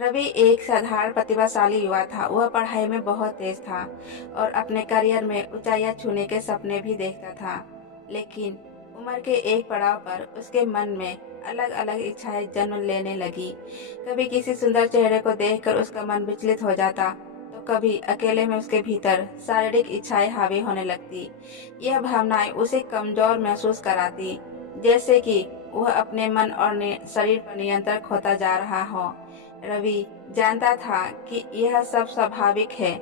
रवि एक साधारण प्रतिभाशाली युवा था। वह पढ़ाई में बहुत तेज था और अपने करियर में ऊंचाइयां छूने के सपने भी देखता था। लेकिन उम्र के एक पड़ाव पर उसके मन में अलग अलग इच्छाएं जन्म लेने लगी। कभी किसी सुंदर चेहरे को देखकर उसका मन विचलित हो जाता, तो कभी अकेले में उसके भीतर शारीरिक इच्छाएं हावी होने लगती। यह भावनाएं उसे कमजोर महसूस कराती, जैसे कि वह अपने मन और शरीर पर नियंत्रण खोता जा रहा हो। रवि जानता था कि यह सब स्वाभाविक है,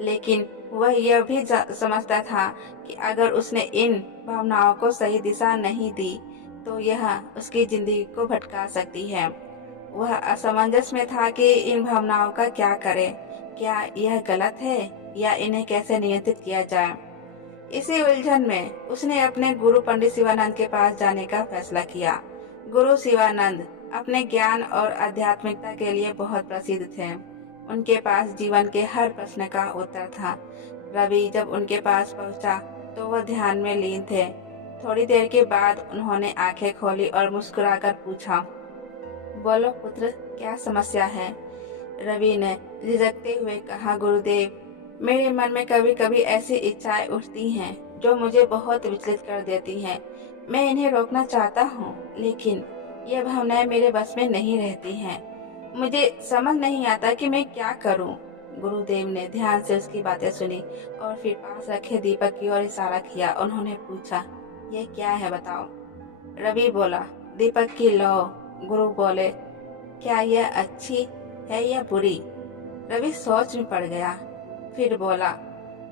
लेकिन वह यह भी समझता था कि अगर उसने इन भावनाओं को सही दिशा नहीं दी, तो यह उसकी जिंदगी को भटका सकती है। वह असमंजस में था कि इन भावनाओं का क्या करे। क्या यह गलत है या इन्हें कैसे नियंत्रित किया जाए? इसी उलझन में उसने अपने गुरु पंडित शिवानंद के पास जाने का फैसला किया। गुरु शिवानंद अपने ज्ञान और आध्यात्मिकता के लिए बहुत प्रसिद्ध थे। उनके पास जीवन के हर प्रश्न का उत्तर था। रवि जब उनके पास पहुंचा तो वह ध्यान में लीन थे। थोड़ी देर के बाद उन्होंने आंखें खोली और मुस्कुराकर पूछा, बोलो पुत्र, क्या समस्या है? रवि ने झिझकते हुए कहा, गुरुदेव, मेरे मन में कभी कभी ऐसी इच्छाएं उठती हैं जो मुझे बहुत विचलित कर देती हैं। मैं इन्हें रोकना चाहता हूँ, लेकिन ये भावनाएं मेरे बस में नहीं रहती हैं। मुझे समझ नहीं आता कि मैं क्या करूँ। गुरुदेव ने ध्यान से उसकी बातें सुनी और फिर पास रखे दीपक की ओर इशारा किया। उन्होंने पूछा, ये क्या है, बताओ। रवि बोला, दीपक की लौ। गुरु बोले, क्या यह अच्छी है या बुरी? रवि सोच में पड़ गया। फिर बोला,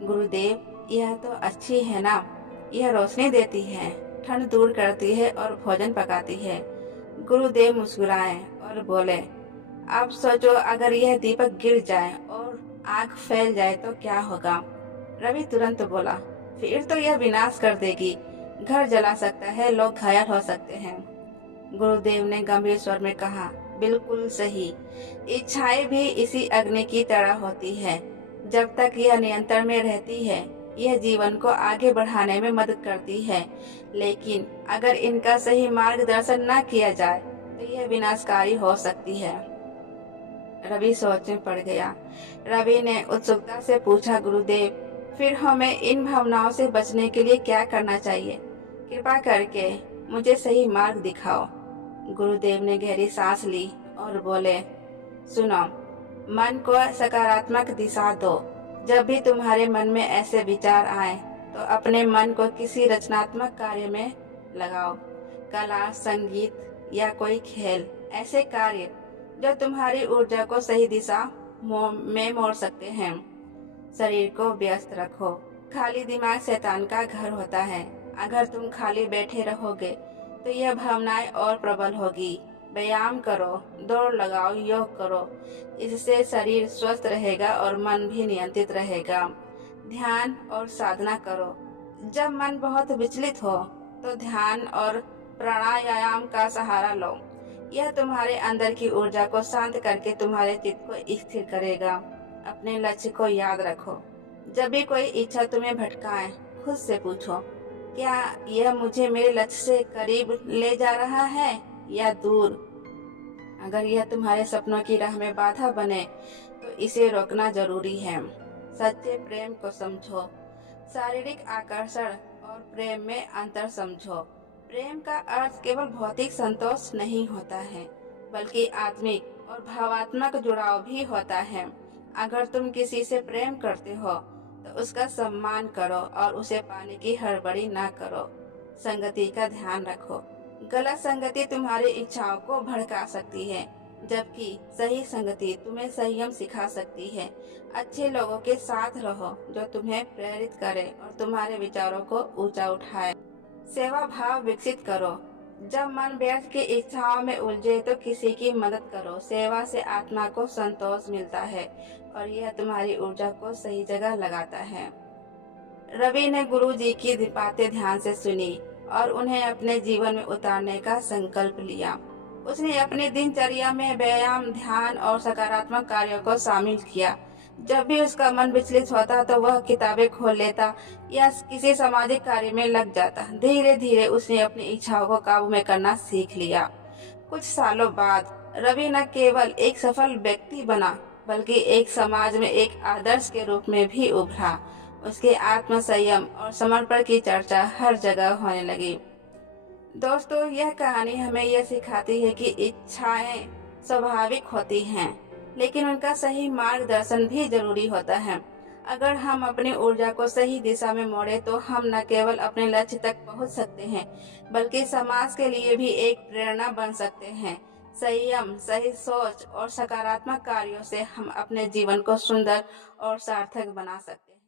गुरुदेव, यह तो अच्छी है ना। यह रोशनी देती है, ठंड दूर करती है और भोजन पकाती है। गुरुदेव मुस्कुराए और बोले, अब सोचो, अगर यह दीपक गिर जाए और आग फैल जाए तो क्या होगा? रवि तुरंत बोला, फिर तो यह विनाश कर देगी। घर जला सकता है, लोग घायल हो सकते हैं। गुरुदेव ने गंभीर स्वर में कहा, बिल्कुल सही। इच्छाएं भी इसी अग्नि की तरह होती है। जब तक यह नियंत्रण में रहती है, यह जीवन को आगे बढ़ाने में मदद करती है, लेकिन अगर इनका सही मार्गदर्शन न किया जाए तो यह विनाशकारी हो सकती है। रवि सोच में पड़ गया। रवि ने उत्सुकता से पूछा, गुरुदेव, फिर हमें इन भावनाओं से बचने के लिए क्या करना चाहिए? कृपा करके मुझे सही मार्ग दिखाओ। गुरुदेव ने गहरी सांस ली और बोले, सुनो, मन को सकारात्मक दिशा दो। जब भी तुम्हारे मन में ऐसे विचार आए तो अपने मन को किसी रचनात्मक कार्य में लगाओ। कला, संगीत या कोई खेल, ऐसे कार्य जो तुम्हारी ऊर्जा को सही दिशा में मोड़ सकते हैं। शरीर को व्यस्त रखो। खाली दिमाग शैतान का घर होता है। अगर तुम खाली बैठे रहोगे तो यह भावनाएं और प्रबल होगी। व्यायाम करो, दौड़ लगाओ, योग करो। इससे शरीर स्वस्थ रहेगा और मन भी नियंत्रित रहेगा। ध्यान और साधना करो। जब मन बहुत विचलित हो तो ध्यान और प्राणायाम का सहारा लो। यह तुम्हारे अंदर की ऊर्जा को शांत करके तुम्हारे चित्त को स्थिर करेगा। अपने लक्ष्य को याद रखो। जब भी कोई इच्छा तुम्हें भटकाए, खुद से पूछो, क्या यह मुझे मेरे लक्ष्य से करीब ले जा रहा है या दूर? अगर यह तुम्हारे सपनों की राह में बाधा बने तो इसे रोकना जरूरी है। सच्चे प्रेम को समझो। शारीरिक आकर्षण और प्रेम में अंतर समझो। प्रेम का अर्थ केवल भौतिक संतोष नहीं होता है, बल्कि आत्मिक और भावात्मक जुड़ाव भी होता है। अगर तुम किसी से प्रेम करते हो तो उसका सम्मान करो और उसे पाने की हड़बड़ी ना करो। संगति का ध्यान रखो। गलत संगति तुम्हारी इच्छाओं को भड़का सकती है, जबकि सही संगति तुम्हें संयम सिखा सकती है। अच्छे लोगों के साथ रहो जो तुम्हें प्रेरित करे और तुम्हारे विचारों को ऊंचा उठाए। सेवा भाव विकसित करो। जब मन व्यर्थ की इच्छाओं में उलझे तो किसी की मदद करो। सेवा से आत्मा को संतोष मिलता है और यह तुम्हारी ऊर्जा को सही जगह लगाता है। रवि ने गुरुजी की बातें ध्यान से सुनी और उन्हें अपने जीवन में उतारने का संकल्प लिया। उसने अपनी दिनचर्या में व्यायाम, ध्यान और सकारात्मक कार्यों को शामिल किया। जब भी उसका मन विचलित होता तो वह किताबें खोल लेता या किसी सामाजिक कार्य में लग जाता। धीरे धीरे उसने अपनी इच्छाओं को काबू में करना सीख लिया। कुछ सालों बाद रवि न केवल एक सफल व्यक्ति बना, बल्कि एक समाज में एक आदर्श के रूप में भी उभरा। उसके आत्म संयम और समर्पण की चर्चा हर जगह होने लगी। दोस्तों, यह कहानी हमें यह सिखाती है कि इच्छाएं स्वाभाविक होती हैं, लेकिन उनका सही मार्गदर्शन भी जरूरी होता है। अगर हम अपनी ऊर्जा को सही दिशा में मोड़े तो हम न केवल अपने लक्ष्य तक पहुंच सकते हैं, बल्कि समाज के लिए भी एक प्रेरणा बन सकते हैं। संयम, सही सोच और सकारात्मक कार्यों से हम अपने जीवन को सुंदर और सार्थक बना सकते हैं।